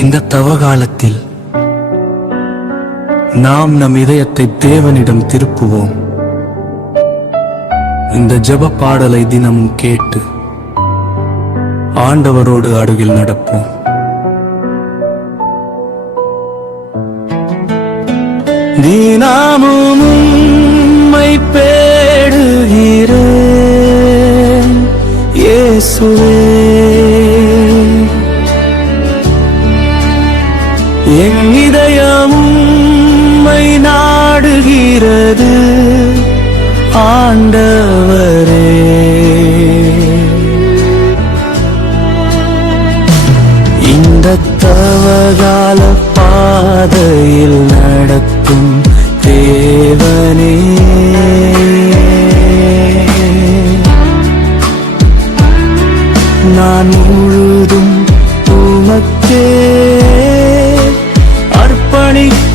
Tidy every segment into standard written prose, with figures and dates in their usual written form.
இந்த தவகாலத்தில் நாம் நம் இதயத்தை தேவனிடம் திருப்புவோம். இந்த ஜெப பாடலை தினமும் கேட்டு ஆண்டவரோடு அருகில் நடப்போம். தினமும் உம்மை தேடுகிறேன் இயேசுவே, என் இதயம் உம்மை நாடுகிறது ஆண்டவரே. இந்த தவகால பாதையில் நடக்கும் தேவனே, நான் முழுதும் உமக்கே அர்ப்பணிக்கிறேன்.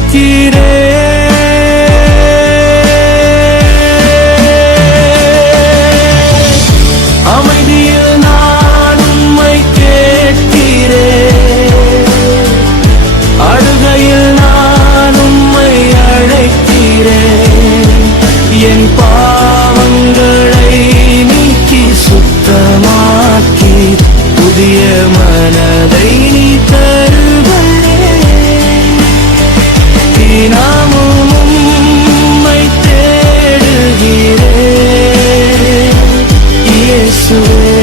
அமைதியில் நான் உம்மை கேட்கிறேன், அழுகையில் நான் உம்மை அழைக்கிறேன். என் பாவங்களை நீக்கி சுத்தமாக்கி புதிய மனதை நீ தருகிறேன். தினமும் உம்மை தேடுகிறேன் இயேசுவே,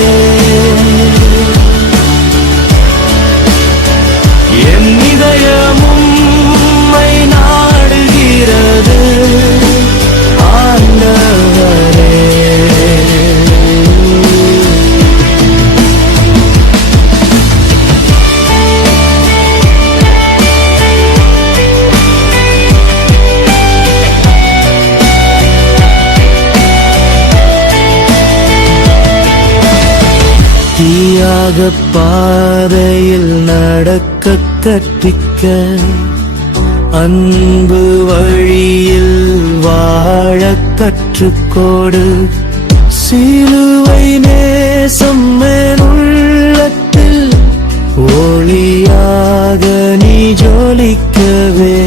என் இதயம் உம்மை நாடுகிறது ஆண்டவரே. தீயாக பாதையில் நடக்க கற்பிக்க, அன்பு வழியில் வாழ கற்றுக்கோடு. சிலுவை நேசம் உள்ளத்தில் ஒளியாக நீ ஜொலிக்கவே.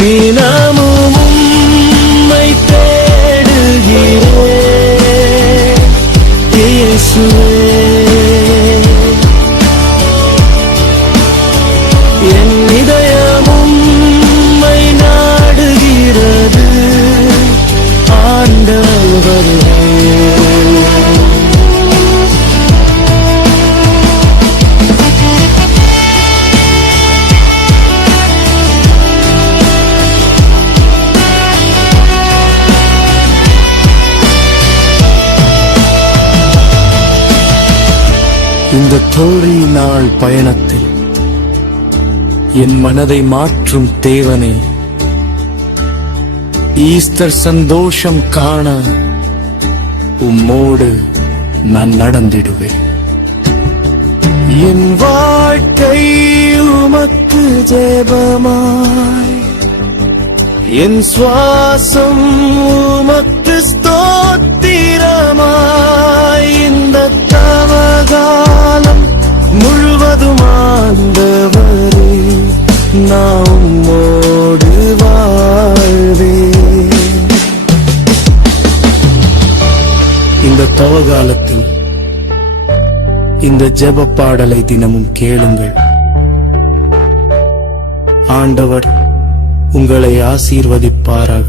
தினமும் உம்மை தேடுகிறேன் இயேசுவே, என் இதயம் உம்மை நாடுகிறது ஆண்டவரே. இந்த தோழி நாள் பயணத்தில் என் மனதை மாற்றும் தேவனே, ஈஸ்டர் சந்தோஷம் காண உம்மோடு நான் நடந்திடுவேன். என் வாழ்க்கை உமக்கு ஜெபமாய், என் சுவாசம் உமக்கு ஸ்தோத்திரமாய். இந்த தவகாலம் முழுவதும் ஆண்டவரே, நான் உம்மோடு வாழ்வேன். இந்த தவகாலத்தில் இந்த ஜெப பாடலை தினமும் கேளுங்கள். ஆண்டவர் உங்களை ஆசீர்வதிப்பாராக.